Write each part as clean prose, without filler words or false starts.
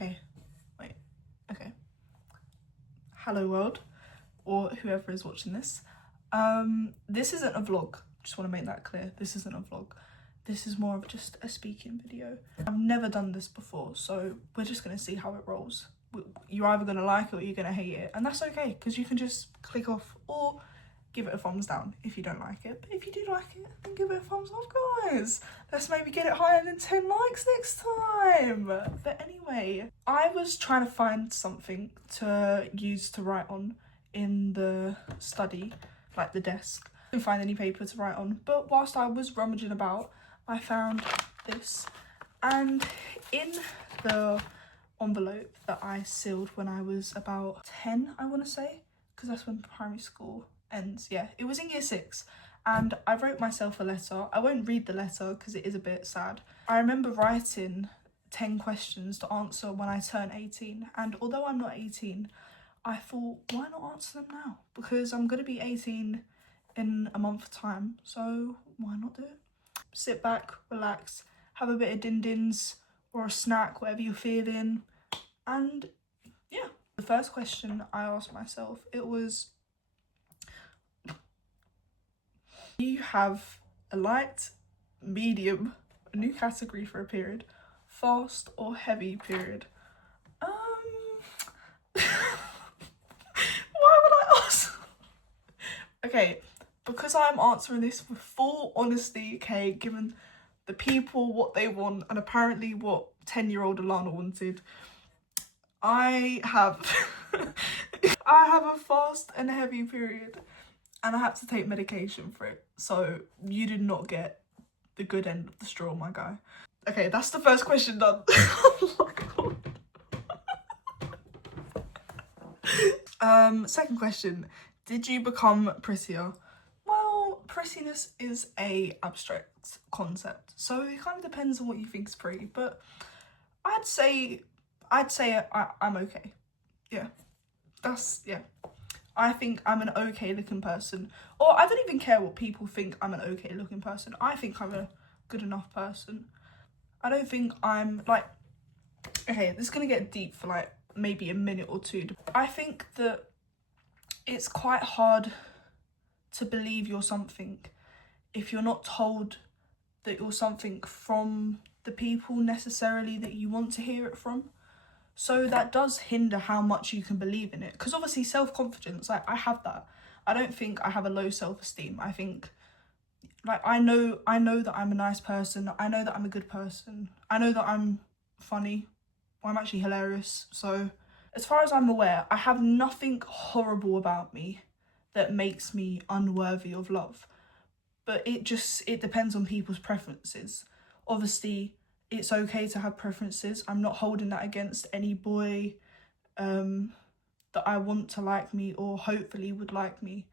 Okay, wait, okay. Hello world, or whoever is watching this. This isn't a vlog, just want to make that clear. This isn't a vlog. This is more of just a speaking video. I've never done this before, so we're just gonna see how it rolls. You're either gonna like it or you're gonna hate it, and that's okay, because you can just click off or give it a thumbs down if you don't like it. But if you do like it, then give it a thumbs up, guys. Let's maybe get it higher than 10 likes next time. But anyway, I was trying to find something to use to write on in the study, like the desk. I didn't find any paper to write on, but whilst I was rummaging about, I found this. And in the envelope that I sealed when I was about 10, I want to say, because that's when primary school ends. Yeah, it was in year 6, and I wrote myself a letter. I won't read the letter because it is a bit sad. I remember writing 10 questions to answer when I turn 18, and although I'm not 18, I thought, why not answer them now? Because I'm gonna be 18 in a month's time, so why not do it? Sit back, relax, have a bit of din-dins or a snack, whatever you're feeling, and yeah. The first question I asked myself, it was, do you have a light, medium, a new category for a period, fast or heavy period? Why would I ask? Okay, because I'm answering this with full honesty, okay, given the people what they want and apparently what 10-year-old Alana wanted, I have I have a fast and heavy period, and I have to take medication for it. So you did not get the good end of the straw, my guy. Okay, that's the first question done. Oh my God. Second question. Did you become prettier? Well, prettiness is a abstract concept, so it kind of depends on what you think is pretty, but I'd say I'm okay. Yeah, yeah. I think I'm an okay looking person, or I don't even care what people think I'm an okay looking person. I think I'm a good enough person. I don't think I'm like, okay, this is gonna get deep for like maybe a minute or two. I think that it's quite hard to believe you're something if you're not told that you're something from the people necessarily that you want to hear it from. So that does hinder how much you can believe in it. Because obviously self-confidence, like I have that. I don't think I have a low self-esteem. I think, like, I know that I'm a nice person. I know that I'm a good person. I know that I'm funny. Well, I'm actually hilarious. So as far as I'm aware, I have nothing horrible about me that makes me unworthy of love. But it depends on people's preferences. Obviously, it's okay to have preferences. I'm not holding that against any boy that I want to like me or hopefully would like me.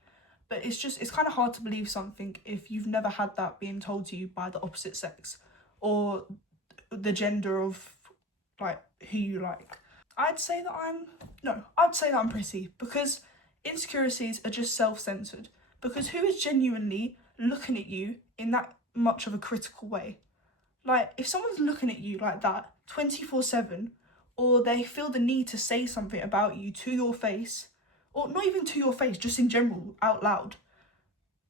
But it's kind of hard to believe something if you've never had that being told to you by the opposite sex or the gender of like who you like. I'd say that I'm pretty, because insecurities are just self-centered. Because who is genuinely looking at you in that much of a critical way? Like, if someone's looking at you like that 24/7, or they feel the need to say something about you to your face, or not even to your face, just in general, out loud,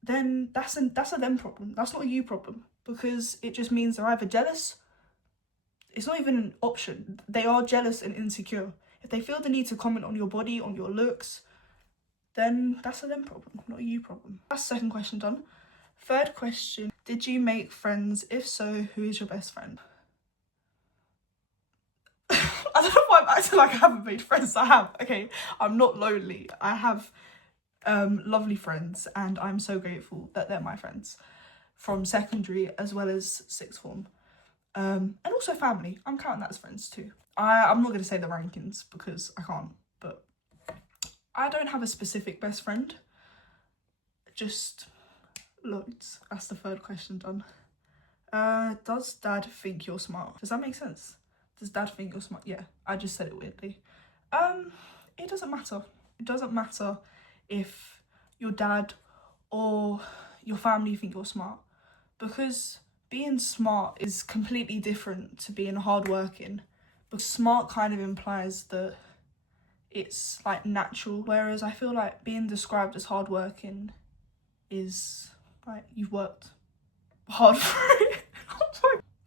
then that's a them problem. That's not a you problem, because it just means they're either jealous. It's not even an option. They are jealous and insecure. If they feel the need to comment on your body, on your looks, then that's a them problem, not a you problem. That's the second question done. Third question, did you make friends? If so, who is your best friend? I don't know why I'm acting like I haven't made friends. I have. Okay, I'm not lonely. I have lovely friends, and I'm so grateful that they're my friends from secondary as well as sixth form. And also family. I'm counting that as friends too. I'm not going to say the rankings because I can't, but I don't have a specific best friend. Just loads. That's the third question done. Does dad think you're smart? Does that make sense? Does dad think you're smart? Yeah, I just said it weirdly. It doesn't matter. It doesn't matter if your dad or your family think you're smart, because being smart is completely different to being hardworking, Because smart kind of implies that it's like natural, whereas I feel like being described as hardworking is like you've worked hard for it.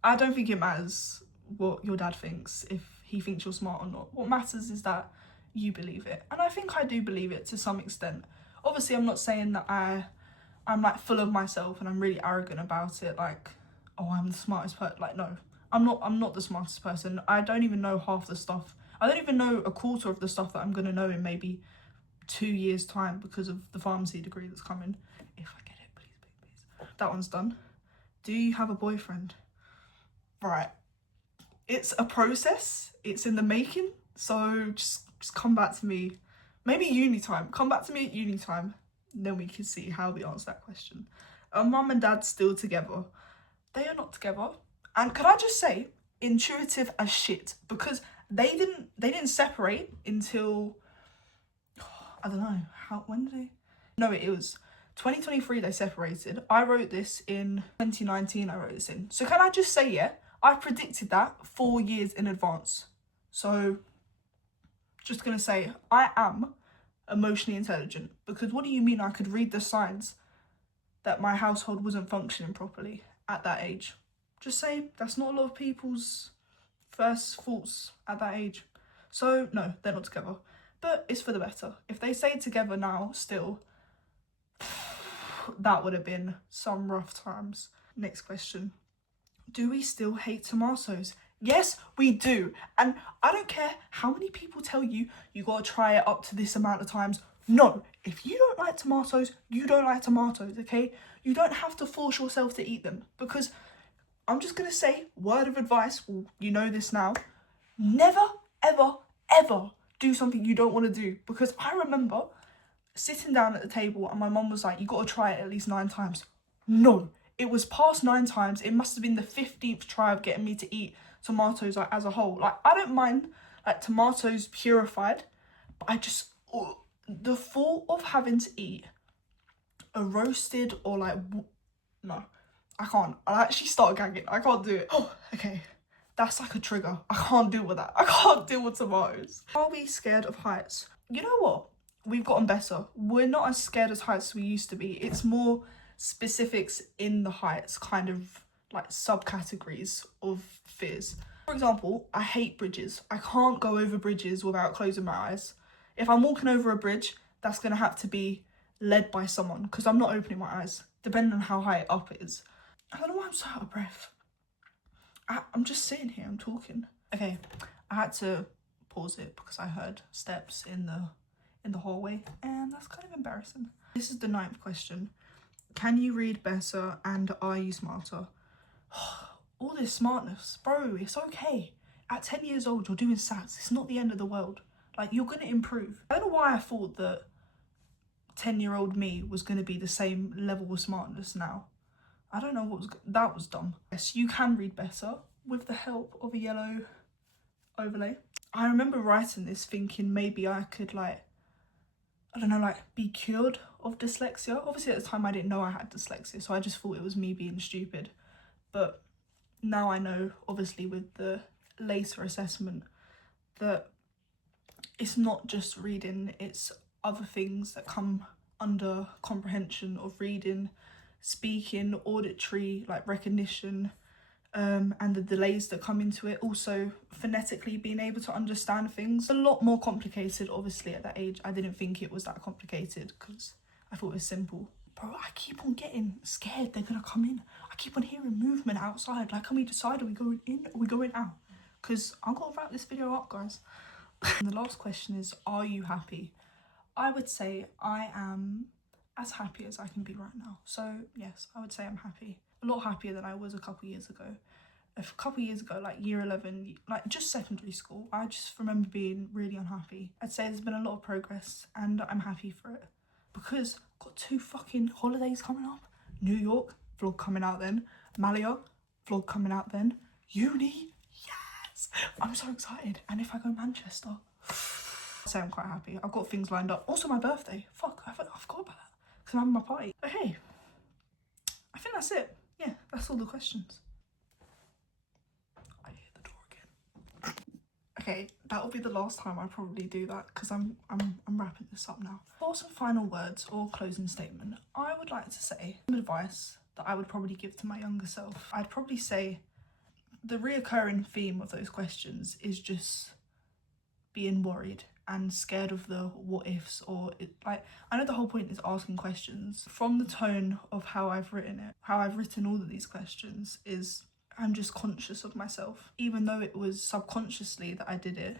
I don't think it matters what your dad thinks, if he thinks you're smart or not. What matters is that you believe it, and I think I do believe it to some extent. Obviously, I'm not saying that I'm like full of myself and I'm really arrogant about it, like, oh, I'm the smartest person. Like, no, I'm not the smartest person. I don't even know half the stuff. I don't even know a quarter of the stuff that I'm gonna know in maybe 2 years time because of the pharmacy degree that's coming. If I get it, please. That one's done. Do you have a boyfriend? Right, it's a process, it's in the making, so just come back to me, maybe uni time, come back to me at uni time, then we can see how we answer that question. Are mum and dad still together? They are not together, and could I just say, intuitive as shit, because they didn't separate until, I don't know, when did they? No, it was 2023 they separated. I wrote this in 2019, I wrote this in. So can I just say, yeah, I predicted that 4 years in advance. So just gonna say, I am emotionally intelligent, because what do you mean I could read the signs that my household wasn't functioning properly at that age? Just say that's not a lot of people's first thoughts at that age. So no, they're not together, but it's for the better. If they stayed together now still, that would have been some rough times. Next question. Do we still hate tomatoes? Yes, we do. And I don't care how many people tell you you gotta try it up to this amount of times. No, if you don't like tomatoes, you don't like tomatoes, okay? You don't have to force yourself to eat them, because I'm just gonna say, word of advice, well, you know this now, never, ever, ever do something you don't want to do. Because I remember sitting down at the table and my mum was like, you gotta try it at least 9 times. No, it was past 9 times. It must have been the 15th try of getting me to eat tomatoes like as a whole. Like, I don't mind like tomatoes purified, but I just, the thought of having to eat a roasted or like, no, I can't. I actually start gagging. I can't do it. Oh, okay. That's like a trigger. I can't deal with that. I can't deal with tomatoes. Are we scared of heights? You know what? We've gotten better. We're not as scared as heights as we used to be. It's more specifics in the heights, kind of like subcategories of fears. For example, I hate bridges. I can't go over bridges without closing my eyes. If I'm walking over a bridge, that's gonna have to be led by someone, because I'm not opening my eyes, depending on how high up it is. I don't know why I'm so out of breath. I'm just sitting here, I'm talking. Okay, I had to pause it because I heard steps in the hallway, and that's kind of embarrassing. This is the 9th question. Can you read better and are you smarter? All this smartness, bro, it's okay. At 10 years old, you're doing SATs. It's not the end of the world. Like, you're gonna improve. I don't know why I thought that 10-year-old me was gonna be the same level of smartness now. I don't know that was dumb. Yes, you can read better with the help of a yellow overlay. I remember writing this thinking maybe I could like, I don't know, like be cured of dyslexia. Obviously at the time I didn't know I had dyslexia, so I just thought it was me being stupid. But now I know, obviously with the later assessment, that it's not just reading, it's other things that come under comprehension of reading, speaking, auditory, like recognition, and the delays that come into it. Also phonetically being able to understand things. A lot more complicated, obviously at that age. I didn't think it was that complicated because I thought it was simple. Bro, I keep on getting scared they're gonna come in. I keep on hearing movement outside. Like, can we decide, are we going in or are we going out? Because I'm gonna wrap this video up, guys. And the last question is, are you happy? I would say I am as happy as I can be right now. So yes, I would say I'm happy. A lot happier than I was a couple years ago. A couple years ago, like year 11, like just secondary school, I just remember being really unhappy. I'd say there's been a lot of progress and I'm happy for it. Because I've got 2 fucking holidays coming up. New York, vlog coming out then. Malia, vlog coming out then. Uni, yes! I'm so excited. And if I go Manchester, I'd say I'm quite happy. I've got things lined up. Also my birthday. Fuck, I forgot about that. Because I'm having my party. But hey, I think that's it. Yeah, that's all the questions. I hear the door again. Okay, that will be the last time I probably do that because I'm wrapping this up now. For some final words or closing statement, I would like to say some advice that I would probably give to my younger self. I'd probably say the reoccurring theme of those questions is just being worried and scared of the what ifs, or like, I know the whole point is asking questions. From the tone of how I've written it, how I've written all of these questions, is I'm just conscious of myself. Even though it was subconsciously that I did it,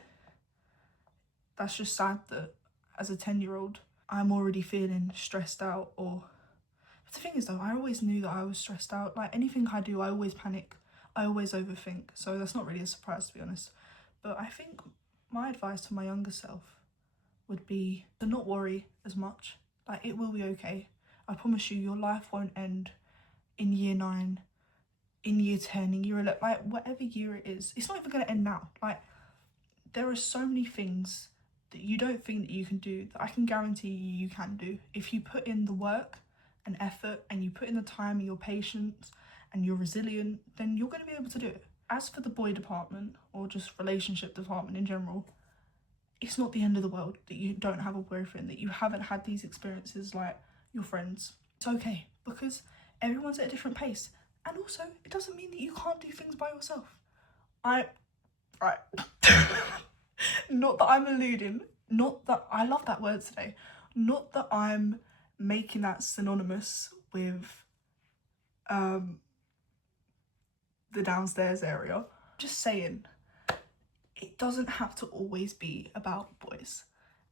that's just sad that as a 10-year-old, I'm already feeling stressed out. Or, but the thing is though, I always knew that I was stressed out. Like anything I do, I always panic. I always overthink. So that's not really a surprise, to be honest. But I think my advice to my younger self would be to not worry as much. Like, it will be okay. I promise you, your life won't end in year 9, in year 10, in year 11, like whatever year it is. It's not even going to end now. Like, there are so many things that you don't think that you can do that I can guarantee you can do. If you put in the work and effort and you put in the time and your patience and you're resilient, then you're going to be able to do it. As for the boy department, or just relationship department in general, it's not the end of the world that you don't have a boyfriend, that you haven't had these experiences like your friends. It's okay, because everyone's at a different pace. And also, it doesn't mean that you can't do things by yourself. Right. Not that I'm alluding, not that, I love that word today, not that I'm making that synonymous with the downstairs area. Just saying, it doesn't have to always be about boys.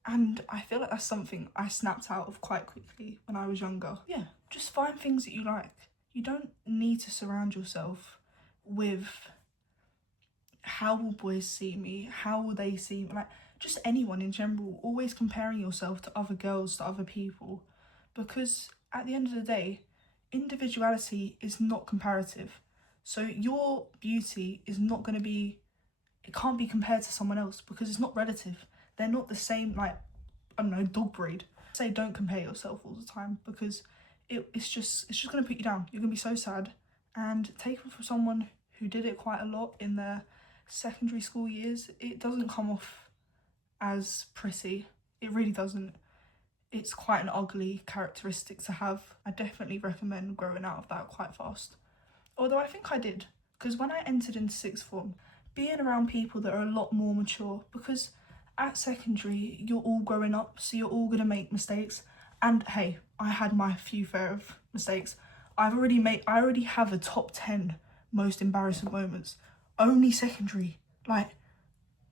And I feel like that's something I snapped out of quite quickly when I was younger. Yeah, just find things that you like. You don't need to surround yourself with how will boys see me, how will they see me, like just anyone in general, always comparing yourself to other girls, to other people. Because at the end of the day, individuality is not comparative. So your beauty is not going to be, it can't be compared to someone else because it's not relative. They're not the same, like, I don't know, dog breed. Say don't compare yourself all the time, because it's just going to put you down. You're going to be so sad. And taken from someone who did it quite a lot in their secondary school years, it doesn't come off as pretty. It really doesn't. It's quite an ugly characteristic to have. I definitely recommend growing out of that quite fast. Although I think I did, because when I entered into sixth form, being around people that are a lot more mature, because at secondary, you're all growing up, so you're all going to make mistakes. And hey, I had my few fair of mistakes. I already have a top 10 most embarrassing moments. Only secondary. Like,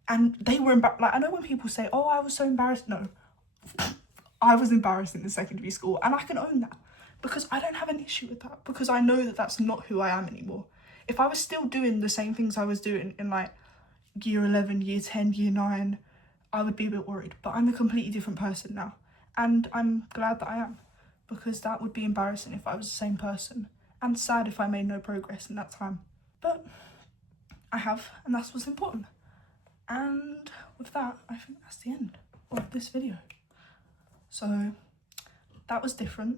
and they were like, I know when people say, oh, I was so embarrassed. No, I was embarrassed in the secondary school, and I can own that. Because I don't have an issue with that, because I know that that's not who I am anymore. If I was still doing the same things I was doing in like year 11, year 10, year 9, I would be a bit worried. But I'm a completely different person now. And I'm glad that I am, because that would be embarrassing if I was the same person, and sad if I made no progress in that time. But I have, and that's what's important. And with that, I think that's the end of this video. So that was different.